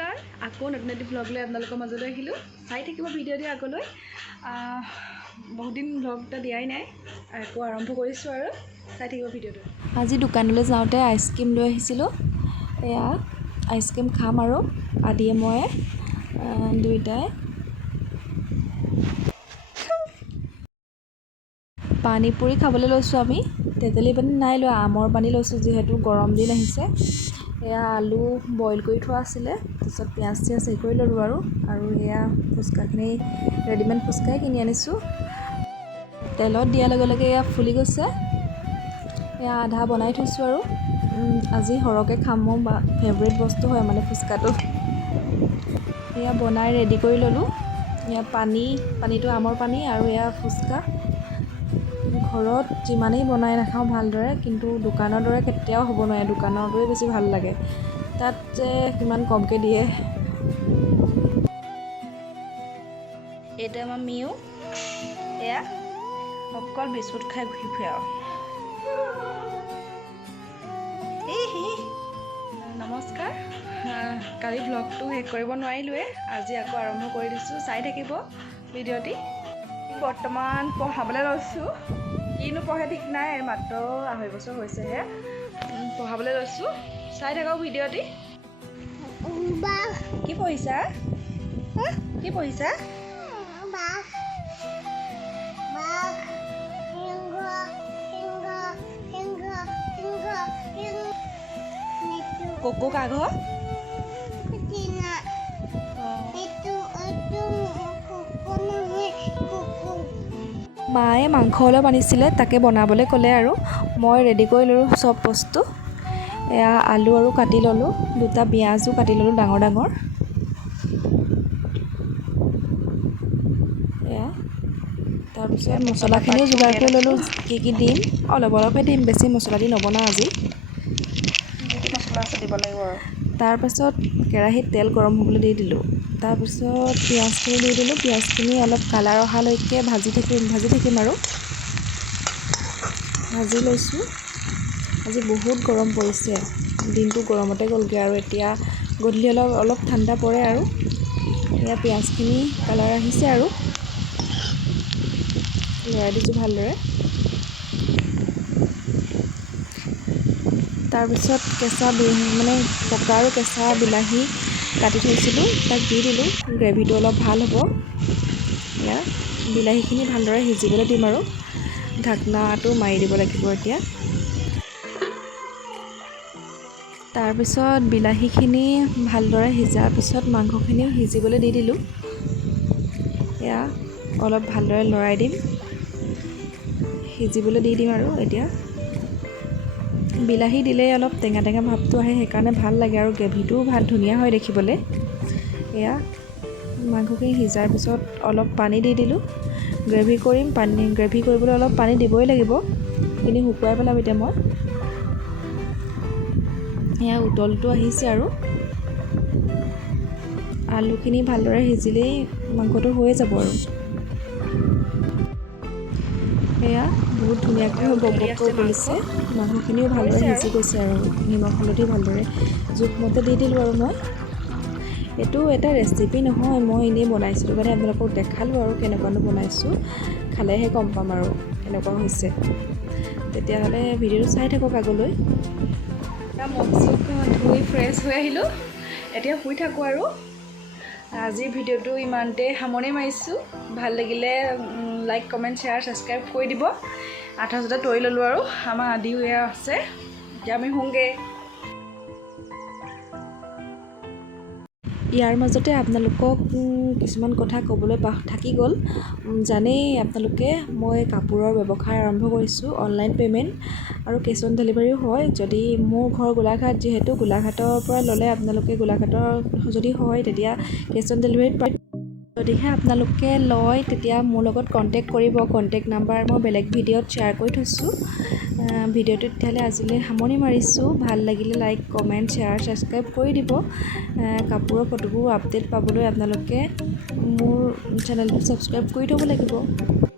নমস্কাৰ আকৌ নতুন এটি ভ্লগ লৈ আপোনালোকৰ মাজলৈ আহিলোঁ চাই থাকিব ভিডিঅ'টি আগলৈ বহুত দিন ভ্লগ এটা দিয়াই নাই আকৌ আৰম্ভ কৰিছোঁ আৰু চাই থাকিব ভিডিঅ'টো আজি দোকানলৈ যাওঁতে আইচক্ৰীম লৈ আহিছিলোঁ এয়া আইচক্ৰীম খাম আৰু আদিয়ে মই দুইটাই পানী পুৰি খাবলৈ লৈছোঁ আমি তেতেলী পানী নাই লোৱা আমৰ পানী লৈছোঁ যিহেতু গৰম দিন আহিছে এয়া আলু বইল কৰি থোৱা আছিলে তাৰপিছত পিঁয়াজ চিয়াজ হেৰি কৰি ল'লোঁ আৰু এয়া ফুচকাখিনি ৰেডিমেড ফুচকাই কিনি আনিছোঁ তেলত দিয়াৰ লগে লগে এয়া ফুলি গৈছে এয়া আধা বনাই থৈছোঁ আৰু আজি সৰহকৈ খাম মোৰ ফেভৰেট বস্তু হয় মানে ফুচকাটো এয়া বনাই ৰেডি কৰি ল'লোঁ এয়া পানীটো আমৰ পানী আৰু এয়া ফুচকা ঘৰত যিমানেই বনাই নাখাওঁ ভালদৰে কিন্তু দোকানৰ দৰে কেতিয়াও হ'ব নোৱাৰে দোকানৰটোৱে বেছি ভাল লাগে তাত যে কিমান কমকৈ দিয়ে এইটো আমাৰ মিউ এয়া অকল বিস্কুট খাই ঘূৰি ফুৰে আৰু নমস্কাৰ কালি ভ্লগটো শেষ কৰিব নোৱাৰিলোৱে আজি আকৌ আৰম্ভ কৰি দিছোঁ চাই থাকিব ভিডিঅ'টি বৰ্তমান পঢ়াবলৈ লৈছোঁ কিনো পঢ়ে ঠিক নাই মাত্ৰ 2.5 বছৰ হৈছেহে পঢ়াবলৈ লৈছোঁ চাই থাকক ভিডিঅ'টি কি পঢ়িছা কি পঢ়িছা কোকো কাঘৰ মায়ে মাংস অলপ আনিছিলে তাকে বনাবলৈ ক'লে আৰু মই ৰেডি কৰি ল'লোঁ চব বস্তু এয়া আলু আৰু কাটি ল'লোঁ দুটা পিঁয়াজো কাটি ল'লোঁ ডাঙৰ ডাঙৰ এয়া তাৰপিছত মছলাখিনিও যোগাৰ কৰি ল'লোঁ কি দিম অলপহে দিম বেছি মছলা দি নবনাওঁ আজি মছলা আছে দিব লাগিব আৰু তাৰপাছত কেৰাহীত তেল গৰম হ'বলৈ দি দিলোঁ তাৰপিছত পিঁয়াজখিনি দি দিলোঁ পিঁয়াজখিনি অলপ কালাৰ অহালৈকে ভাজি থাকিম আৰু ভাজি লৈছোঁ আজি বহুত গৰম পৰিছে দিনটো গৰমতে গ'লগৈ আৰু এতিয়া গধূলি অলপ ঠাণ্ডা পৰে আৰু এয়া পিঁয়াজখিনি কালাৰ আহিছে আৰু লৰাই দিছোঁ ভালদৰে তাৰপিছত পকা আৰু কেঁচা বিলাহী কাটি থৈছিলোঁ তাক দি দিলোঁ গ্ৰেভিটো অলপ ভাল হ'ব এয়া বিলাহীখিনি ভালদৰে সিজিবলৈ দিম আৰু ঢাকনাটো মাৰি দিব লাগিব এতিয়া তাৰপিছত বিলাহীখিনি ভালদৰে সিজাৰ পিছত মাংসখিনিও সিজিবলৈ দি দিলোঁ এয়া অলপ ভালদৰে লৰাই দিম সিজিবলৈ দি দিম আৰু এতিয়া বিলাহী দিলেই অলপ টেঙা ভাৱটো আহে সেইকাৰণে ভাল লাগে আৰু গ্ৰেভিটোও ধুনীয়া হয় দেখিবলৈ এয়া মাংসখিনি সিজাৰ পিছত অলপ পানী দি দিলোঁ গ্ৰেভি কৰিবলৈ অলপ পানী দিবই লাগিব সেইখিনি শুকুৱাই পেলাম এতিয়া মই এয়া উতলটো আহিছে আৰু আলুখিনি ভালদৰে সিজিলেই মাংসটো হৈয়ে যাব আৰু এয়া বহুত ধুনীয়াকৈ বককৈ উতলিছে মাংসখিনিও ভালদৰে সিজি গৈছে আৰু নিমখ হালধি ভালদৰে জোখমতে দি দিলোঁ আৰু মই এইটো এটা ৰেচিপি নহয় মই এনেই বনাইছিলোঁ মানে আপোনালোকক দেখালোঁ আৰু কেনেকুৱানো বনাইছোঁ খালেহে গম পাম আৰু কেনেকুৱা হৈছে তেতিয়াহ'লে ভিডিঅ'টো চাই থাকক আগলৈ মুখ চুখ ধুই ফ্ৰেছ হৈ আহিলোঁ এতিয়া শুই থাকোঁ আৰু আজিৰ ভিডিঅ'টো ইমানতে সামৰণি মাৰিছোঁ ভাল লাগিলে লাইক কমেণ্ট শ্বেয়াৰ ছাবস্ক্ৰাইব কৰি দিব আঠা চাঠা তৰি ল'লোঁ আৰু আমাৰ আদিও এয়া আছে এতিয়া আমি শুওঁগৈ ইয়াৰ মাজতে আপোনালোকক কিছুমান কথা ক'বলৈ থাকি গ'ল জানেই আপোনালোকে মই কাপোৰৰ ব্যৱসায় আৰম্ভ কৰিছোঁ অনলাইন পে'মেণ্ট আৰু কেছ অন ডেলিভাৰীও হয় যদি মোৰ ঘৰ গোলাঘাট যিহেতু গোলাঘাটৰ পৰা ল'লে আপোনালোকে গোলাঘাটৰ যদি হয় তেতিয়া কেছ অন ডেলিভাৰীত পায় যদিহে আপোনালোকে লয় তেতিয়া মোৰ লগত কণ্টেক্ট কৰিব কণ্টেক্ট নাম্বাৰ মই বেলেগ ভিডিঅ'ত শ্বেয়াৰ কৰি থৈছোঁ ভিডিঅ'টো তেতিয়াহ'লে আজিলৈ সামৰণি মাৰিছোঁ ভাল লাগিলে লাইক কমেণ্ট শ্বেয়াৰ ছাবস্ক্ৰাইব কৰি দিব কাপোৰৰ ফটোবোৰ আপডেট পাবলৈ আপোনালোকে মোৰ চেনেলটো ছাবস্ক্ৰাইব কৰি থ'ব লাগিব